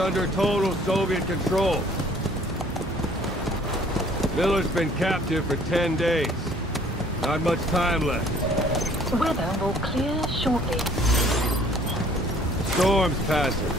under total Soviet control. Miller's been captive for 10 days. Not much time left. Weather will clear shortly. Storm's passing.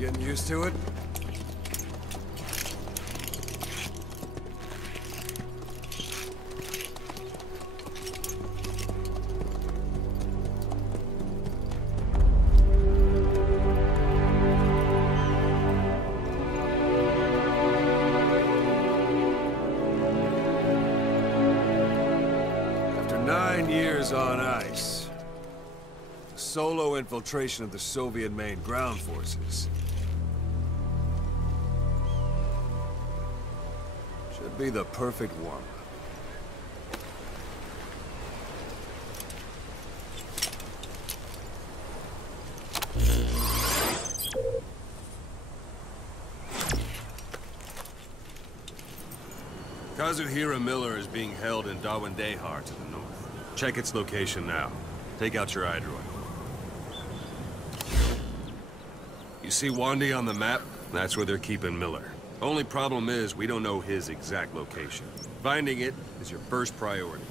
Getting used to it? After 9 years on ice, solo infiltration of the Soviet main ground forces should be the perfect warm-up. Kazuhira Miller is being held in Dawandehar to the north. Check its location now. Take out your iDroid. You see Wandy on the map? That's where they're keeping Miller. Only problem is, we don't know his exact location. Finding it is your first priority.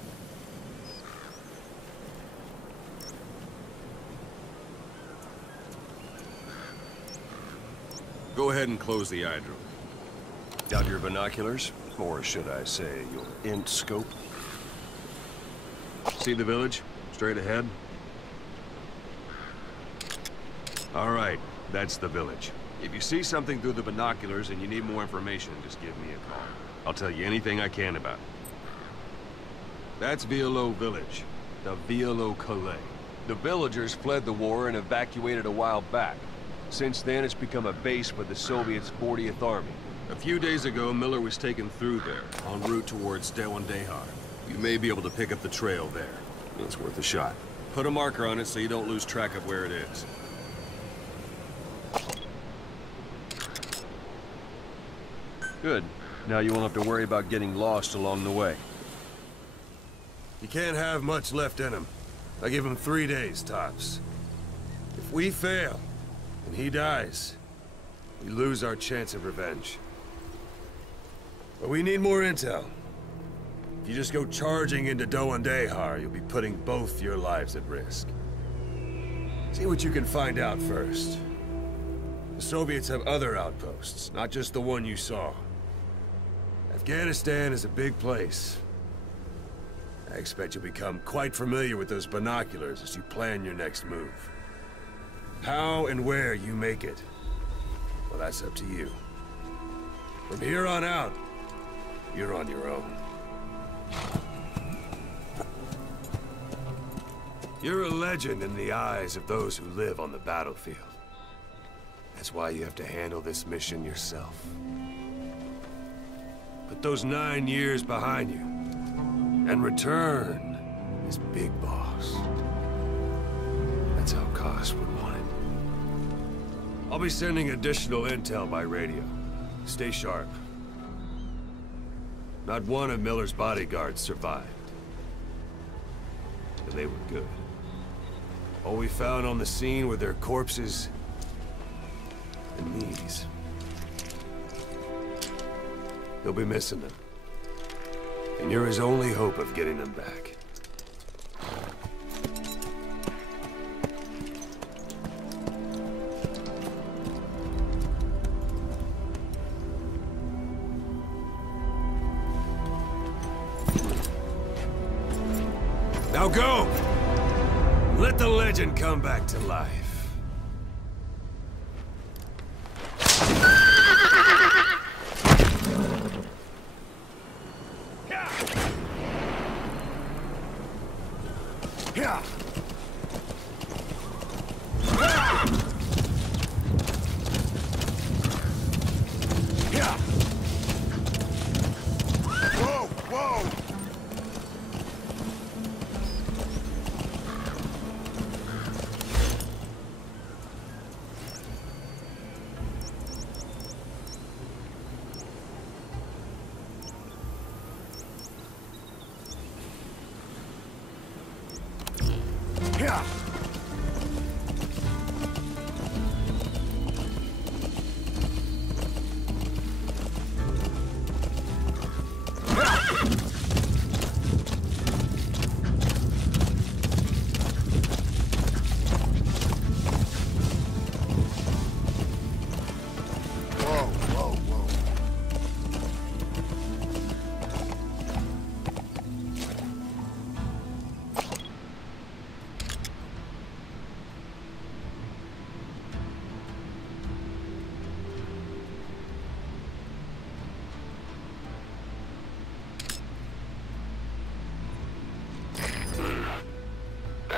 Go ahead and close the iDroid. Got your binoculars? Or should I say, your int scope? See the village? Straight ahead? All right, that's the village. If you see something through the binoculars and you need more information, just give me a call. I'll tell you anything I can about it. That's Violo Village, the Violo Calais. The villagers fled the war and evacuated a while back. Since then, it's become a base for the Soviets' 40th Army. A few days ago, Miller was taken through there, en route towards Dawandehar. You may be able to pick up the trail there. It's worth a shot. Put a marker on it so you don't lose track of where it is. Good. Now you won't have to worry about getting lost along the way. He can't have much left in him. I give him 3 days, tops. If we fail, and he dies, we lose our chance of revenge. But we need more intel. If you just go charging into Dawandehar, you'll be putting both your lives at risk. See what you can find out first. The Soviets have other outposts, not just the one you saw. Afghanistan is a big place. I expect you'll become quite familiar with those binoculars as you plan your next move. How and where you make it, well, that's up to you. From here on out, you're on your own. You're a legend in the eyes of those who live on the battlefield. That's why you have to handle this mission yourself. Put those 9 years behind you, and return as Big Boss. That's how Koss would want it. I'll be sending additional intel by radio. Stay sharp. Not one of Miller's bodyguards survived. And they were good. All we found on the scene were their corpses and knees. They'll be missing them. And you're his only hope of getting them back. Now go! Let the legend come back to life.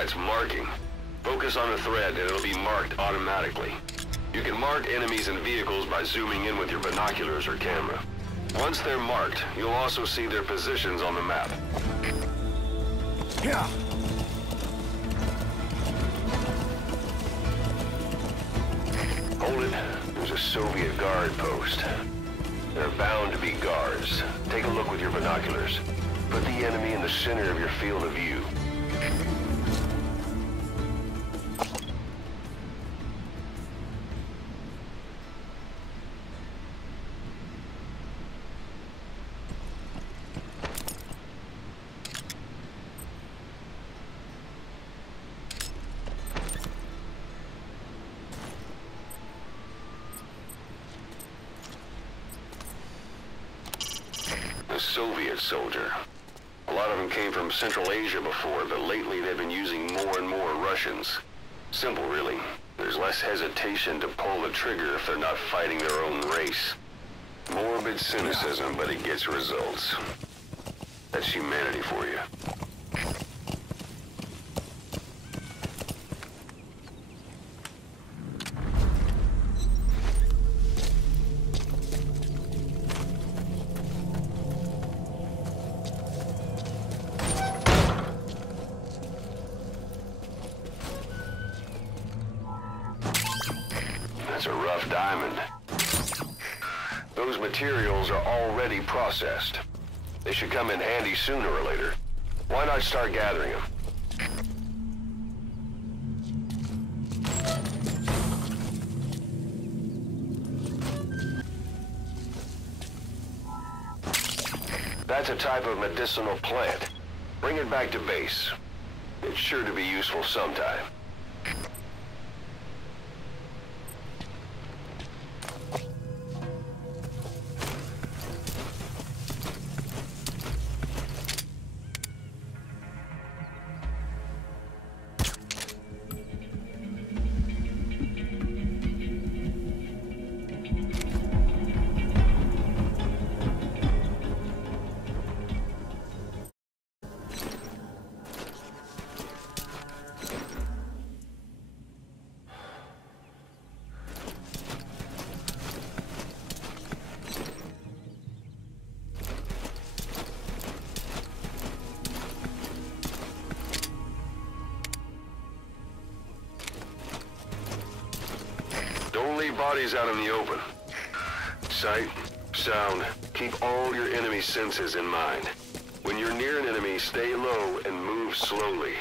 That's marking. Focus on a thread and it'll be marked automatically. You can mark enemies and vehicles by zooming in with your binoculars or camera. Once they're marked, you'll also see their positions on the map. Yeah. Hold it. There's a Soviet guard post. There are bound to be guards. Take a look with your binoculars. Put the enemy in the center of your field of view. A Soviet soldier. A lot of them came from Central Asia before, but lately they've been using more and more Russians. Simple, really. There's less hesitation to pull the trigger if they're not fighting their own race. Morbid cynicism, but it gets results. That's humanity for you. That's a rough diamond. Those materials are already processed. They should come in handy sooner or later. Why not start gathering them? That's a type of medicinal plant. Bring it back to base. It's sure to be useful sometime. Don't leave bodies out in the open. Sight, sound, keep all your enemy senses in mind. When you're near an enemy, stay low and move slowly.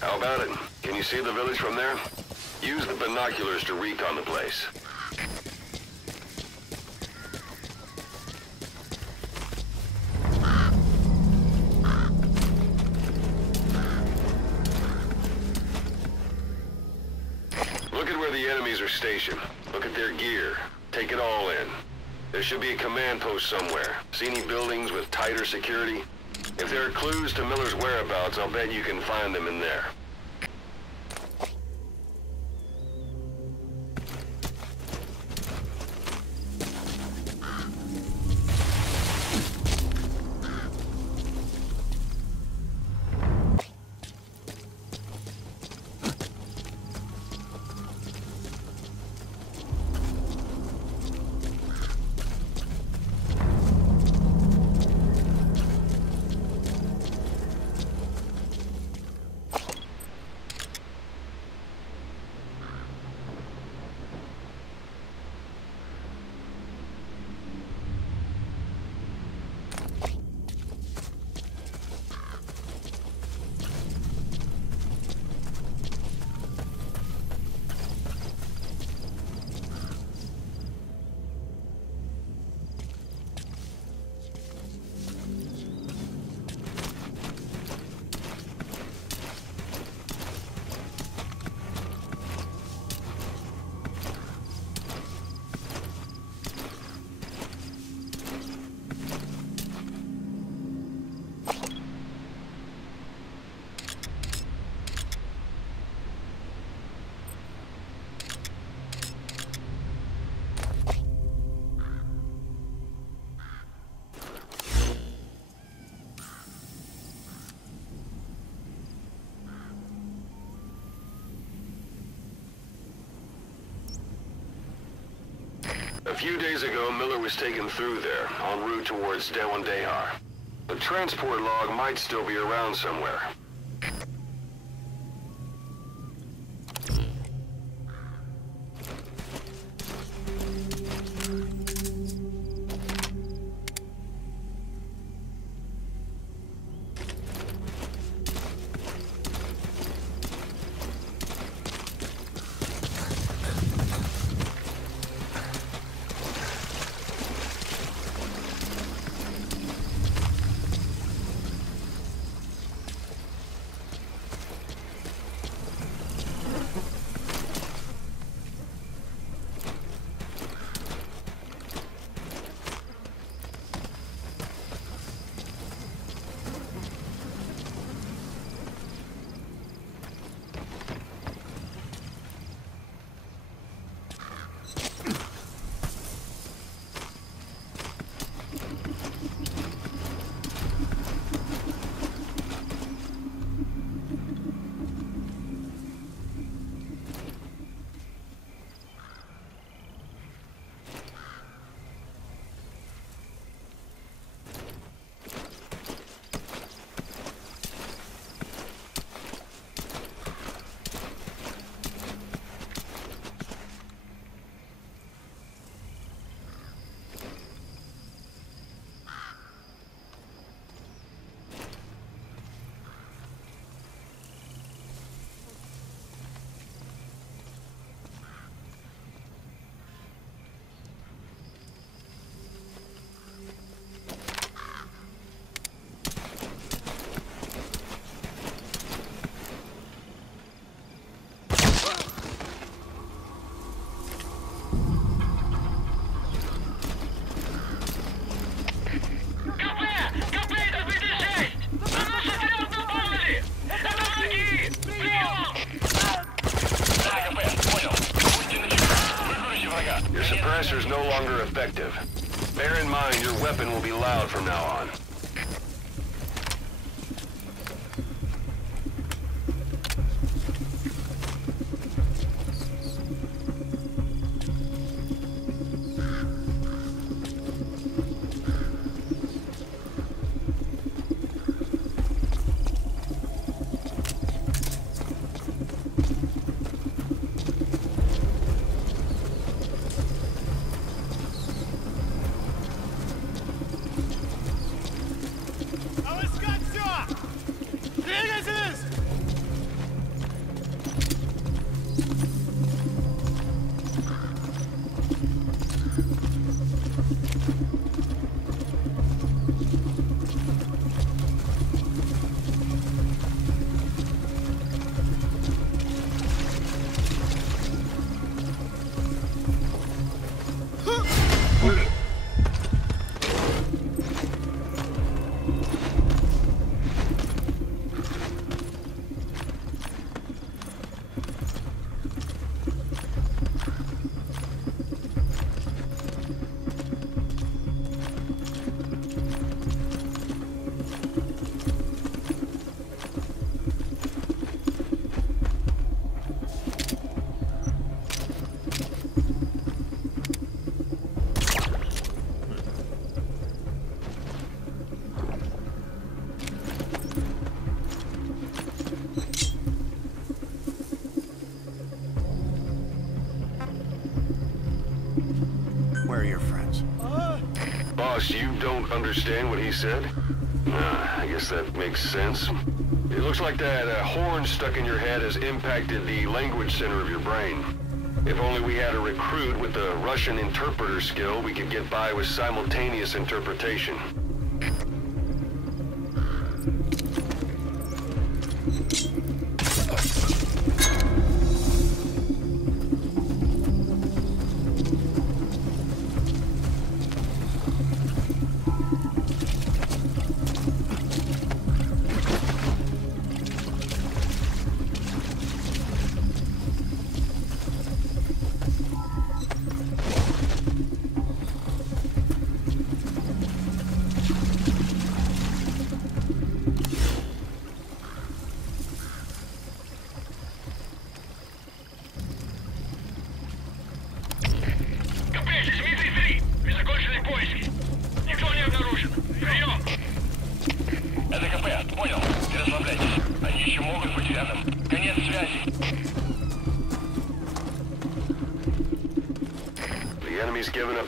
How about it? Can you see the village from there? Use the binoculars to recon the place. Look at where the enemies are stationed. Look at their gear. Take it all in. There should be a command post somewhere. See any buildings with tighter security? If there are clues to Miller's whereabouts, I'll bet you can find them in there. few days ago, Miller was taken through there, en route towards Dewandehar. The transport log might still be around somewhere. Suppressor's no longer effective. Bear in mind, your weapon will be loud from now on. Where are your friends? Boss, you don't understand what he said? I guess that makes sense. It looks like that horn stuck in your head has impacted the language center of your brain. If only we had a recruit with the Russian interpreter skill, we could get by with simultaneous interpretation.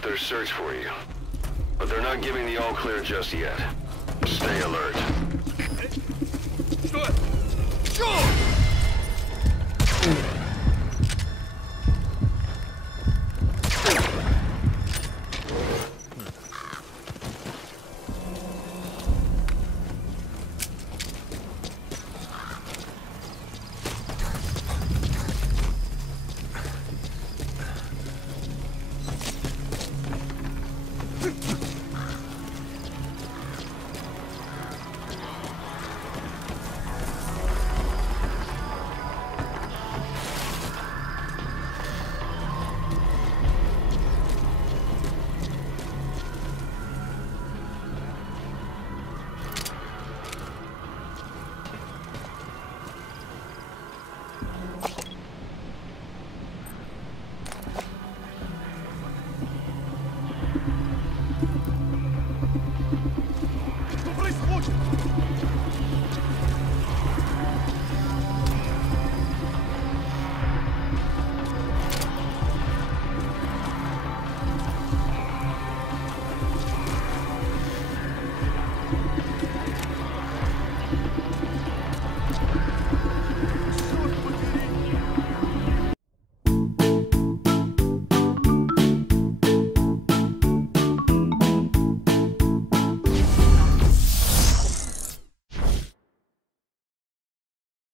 their search for you. But they're not giving the all-clear just yet. Stay alert. Sure!